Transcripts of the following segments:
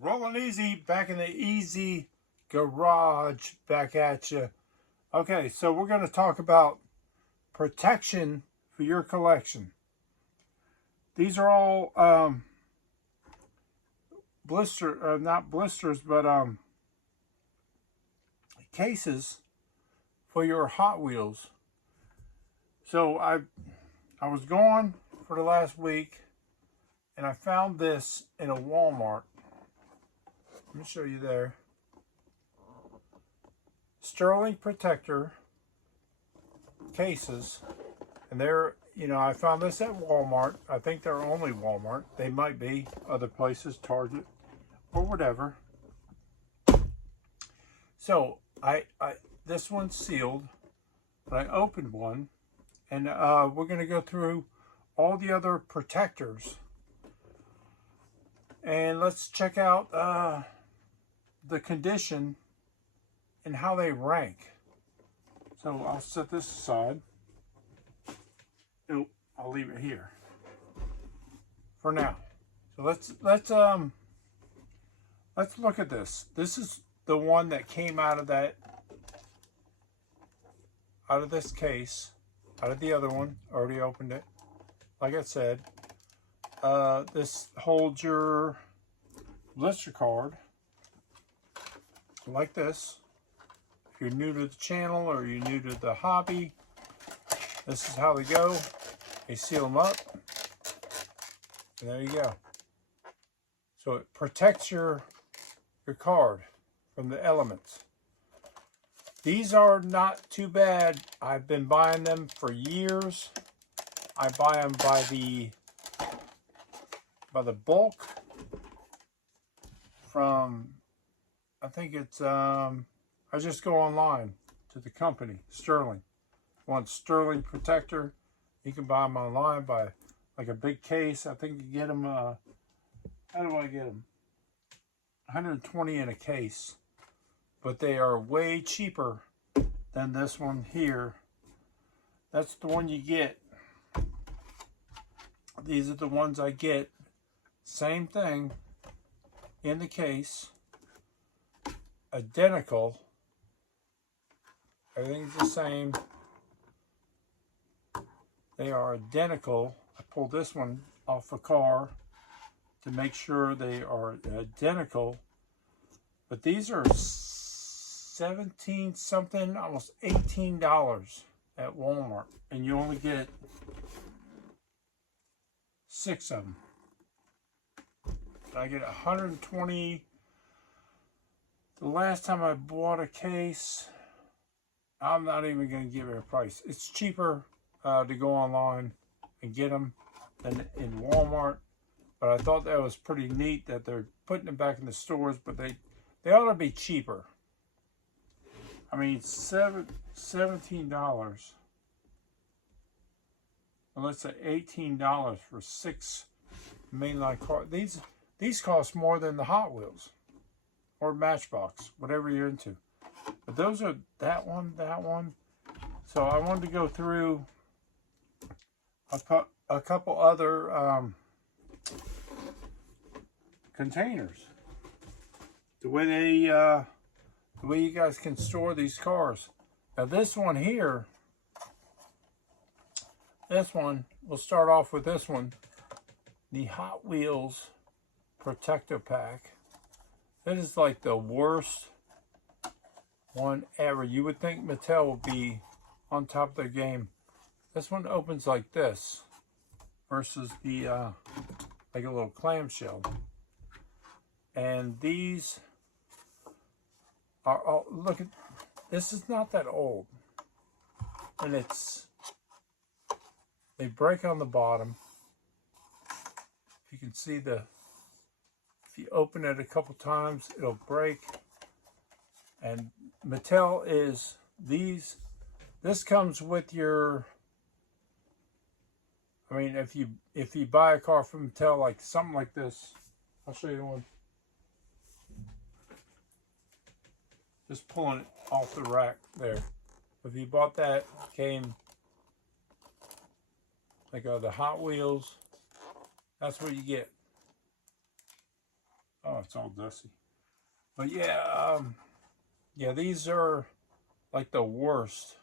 Rolling easy, back in the easy garage, back at you. Okay, so we're going to talk about protection for your collection. These are all not blisters, but cases for your Hot Wheels. So I was gone for the last week, and I found this in a Walmart. Let me show you there. Sterling Protector cases, and they're, I found this at Walmart. I think they're only Walmart. They might be other places, Target or whatever. So I this one's sealed, but I opened one, and we're going to go through all the other protectors, and let's check out the condition and how they rank. So I'll set this aside. Nope, I'll leave it here for now. So let's look at this. This is the one that came out of this case, out of the other one. Already opened it. Like I said, this holds your blister card like this. If you're new to the channel or you're new to the hobby, this is how they go. They seal them up, and there you go. So it protects your card from the elements. These are not too bad. I've been buying them for years. I buy them by the bulk from, I think it's I just go online to the company, Sterling. Want Sterling Protector, you can buy them online by like a big case. I think you get them, how do I get them? 120 in a case. But they are way cheaper than this one here. That's the one you get. These are the ones I get. Same thing in the case. Identical. Everything's the same. They are identical. I pulled this one off a car to make sure they are identical. But these are 17 something, almost $18 at Walmart. And you only get 6 of them. I get 120. The last time I bought a case, I'm not even going to give it a price. It's cheaper to go online and get them than in Walmart. But I thought that was pretty neat that they're putting them back in the stores, but they ought to be cheaper. I mean, $17. And let's say $18 for 6 mainline cars. These cost more than the Hot Wheels or Matchbox, whatever you're into. But those are that one. So I wanted to go through a couple other containers. The way you guys can store these cars. Now this one here, we'll start off with this one, the Hot Wheels Protector Pack. That is like the worst one ever. You would think Mattel would be on top of their game. This one opens like this versus the like a little clamshell. And these are all, look at this, is not that old, and they break on the bottom. If you can see if you open it a couple times, it'll break. And Mattel is this comes with your, I mean, if you buy a car from Mattel, like something like this, I'll show you one. Just pulling it off the rack there. If you bought that, came like the Hot Wheels, that's what you get. Oh, it's all dusty. But yeah, yeah, these are like the worst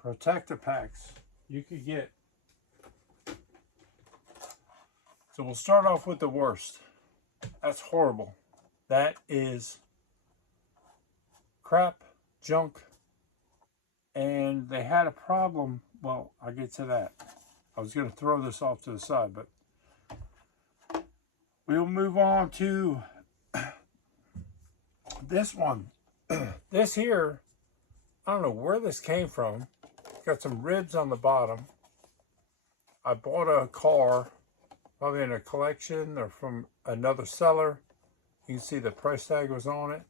protector packs you could get. So we'll start off with the worst. That's horrible. That is crap, junk, and they had a problem. Well, I'll get to that. I was going to throw this off to the side, but we'll move on to this one. This here, I don't know where this came from. It's got some ribs on the bottom. I bought a car, probably in a collection or from another seller. You can see the price tag was on it.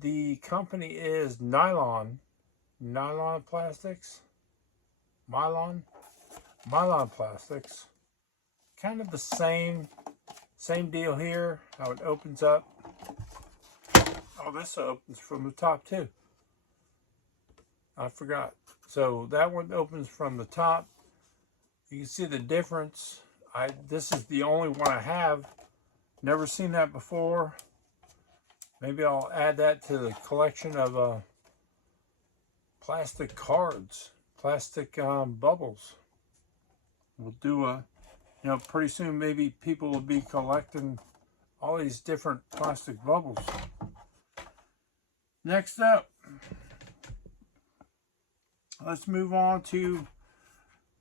The company is Nylon Plastics. Mylon Plastics. Kind of the same deal here, how it opens up. Oh, this opens from the top too. I forgot. So that one opens from the top. You can see the difference. This is the only one I have. Never seen that before. Maybe I'll add that to the collection of plastic cards, plastic bubbles. We'll do pretty soon maybe people will be collecting all these different plastic bubbles. Next up, let's move on to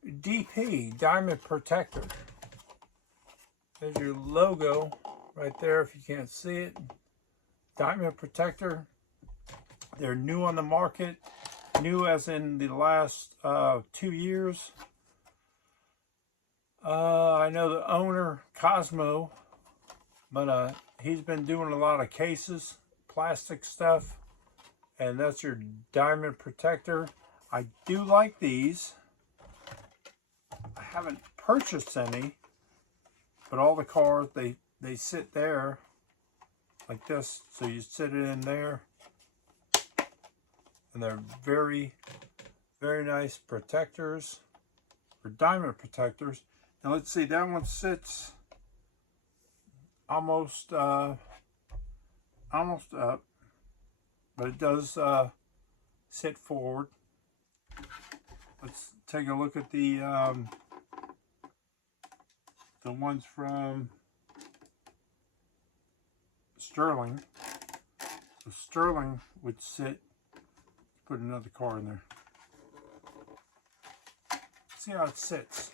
DP, Diamond Protector. There's your logo right there if you can't see it. Diamond Protector. They're new on the market. New as in the last 2 years. I know the owner, Cosmo, but he's been doing a lot of cases, plastic stuff, and that's your Diamond Protector. I do like these. I haven't purchased any, but all the cars, they sit there like this, so you sit it in there, and they're very, very nice protectors, or diamond protectors. Now let's see, that one sits almost up, but it does sit forward. Let's take a look at the ones from Sterling. So Sterling would sit, put another car in there. See how it sits.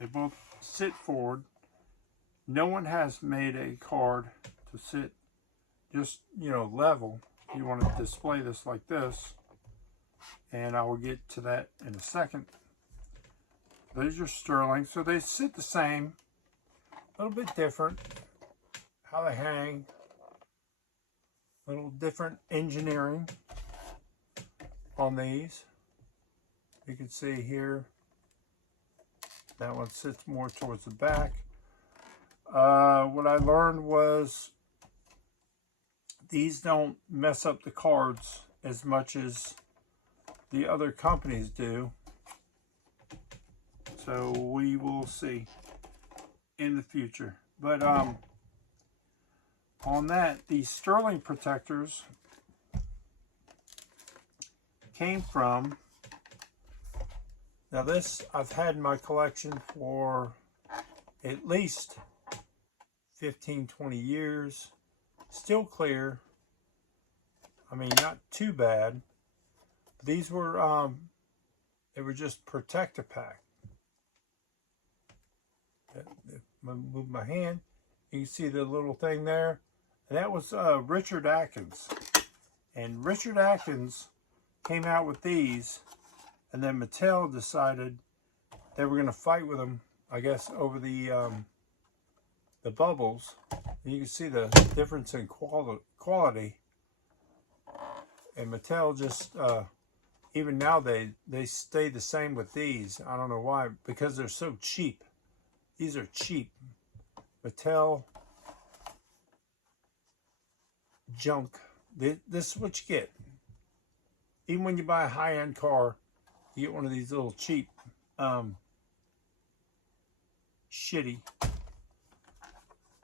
They both sit forward. No one has made a card to sit just, level. You want to display this like this, and I will get to that in a second. There's your Sterling. So they sit the same, a little bit different how they hang, a little different engineering on these. You can see here that one sits more towards the back. What I learned was these don't mess up the cards as much as the other companies do. So we will see in the future. But on that, the Sterling protectors came from, now this I've had in my collection for at least 15, 20 years. Still clear. I mean, not too bad. These were, they were just protector pack. If I move my hand, you can see the little thing there. And that was Richard Atkins. And Richard Atkins came out with these, and then Mattel decided they were going to fight with them, I guess, over the bubbles. And you can see the difference in quality. And Mattel just, even now they stay the same with these. I don't know why, because they're so cheap. These are cheap. Mattel junk. This is what you get. Even when you buy a high-end car, you get one of these little cheap, shitty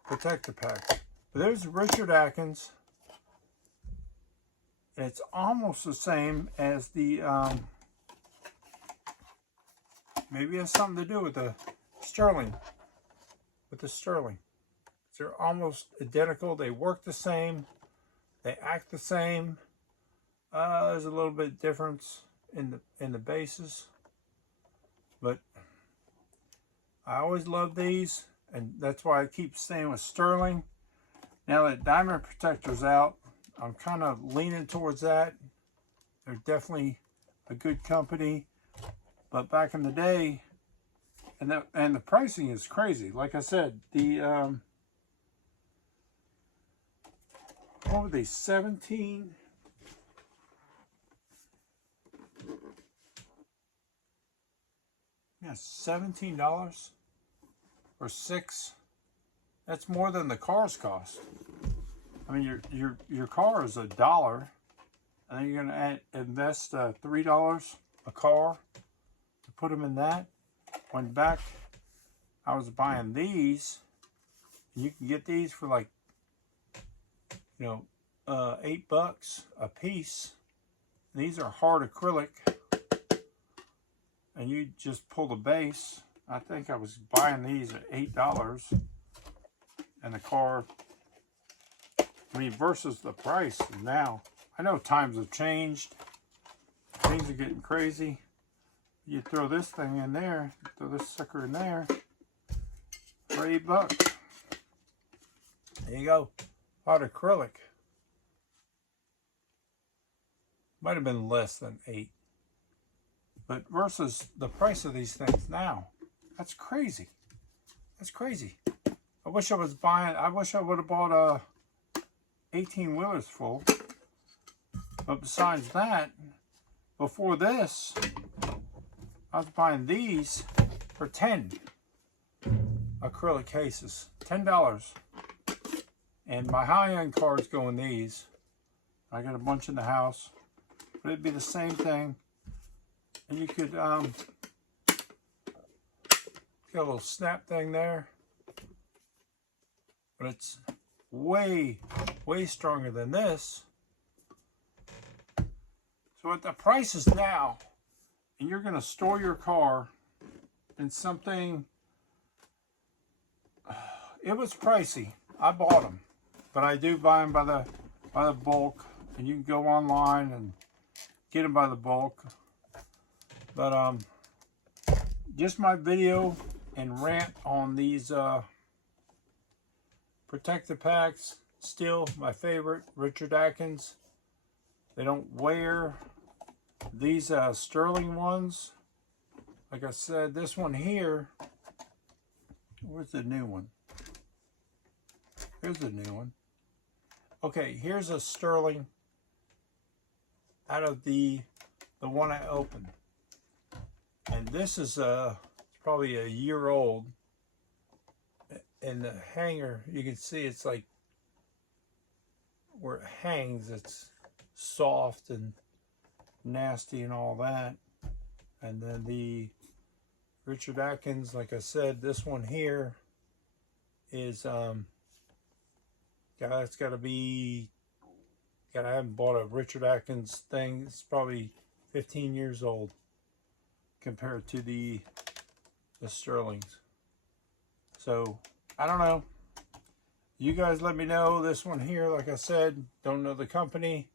protector pack. But there's Richard Atkins. And it's almost the same as the, maybe it has something to do with the Sterling. They're almost identical. They work the same. They act the same. There's a little bit of difference in the bases. But I always love these. And that's why I keep staying with Sterling. Now that Diamond Protector's out, I'm kind of leaning towards that. They're definitely a good company. But back in the day, and the pricing is crazy. Like I said, the what were they, 17? Yeah, $17 or $6. That's more than the cars cost. I mean, your car is $1, and then you're gonna invest $3 a car to put them in that. When back, I was buying these, and you can get these for like, you know, $8 a piece. These are hard acrylic, and you just pull the base. I think I was buying these at $8, and the car, I mean, versus the price now. I know times have changed. Things are getting crazy. You throw this thing in there, throw this sucker in there for $8. There you go. Hard acrylic. Might have been less than $8. But versus the price of these things now, that's crazy. That's crazy. I wish I was buying, I wish I would have bought 18 wheelers full. But besides that, before this, I was buying these for $10. Acrylic cases, $10. And my high-end cars go in these. I got a bunch in the house, but it'd be the same thing. And you could get a little snap thing there, but it's way stronger than this. So at the prices now, and you're going to store your car in something, it was pricey. I bought them, but I do buy them by the bulk, and you can go online and get them by the bulk. But just my video and rant on these protective packs. Still my favorite, Richard Atkins. They don't wear. These Sterling ones, like I said, this one here, where's the new one? Here's the new one. Okay, here's a Sterling out of the one I opened. And this is probably a year old. And the hanger, you can see it's like where it hangs, it's soft and nasty and all that. And then the Richard Atkins, like I said, this one here is it's got to be, I haven't bought a Richard Atkins thing. It's probably 15 years old compared to the Sterlings. So I don't know, you guys let me know. This one here, like I said, don't know the company.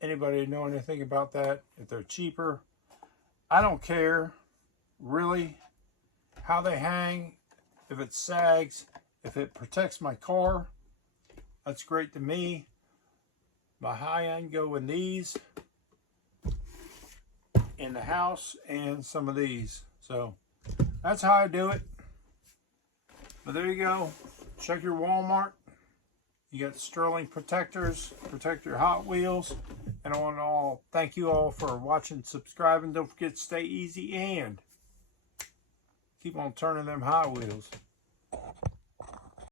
Anybody know anything about that? If they're cheaper, I don't care really how they hang. If it sags, if it protects my car, that's great to me. My high end go in these in the house and some of these. So that's how I do it. But there you go. Check your Walmart. You got Sterling protectors, protect your Hot Wheels. And I want to all thank you all for watching, subscribing. Don't forget to stay easy and keep on turning them Hot Wheels.